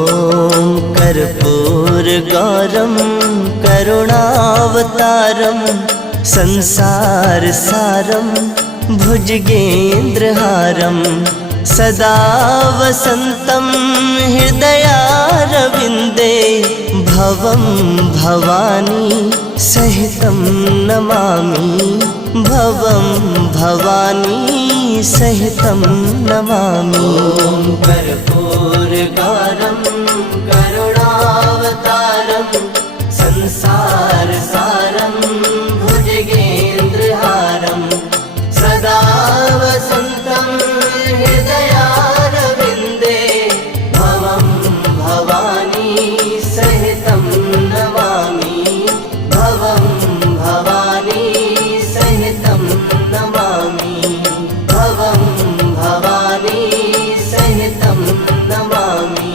ॐ कर्पूरगौरं करुणावतारं संसारसारं भुजगेन्द्रहारं सदा वसन्तं हृदयारविन्दे भवं भवानी सहितं नमामि भवं भवानी सहितं नमामि। ॐ कर्पूरगौरं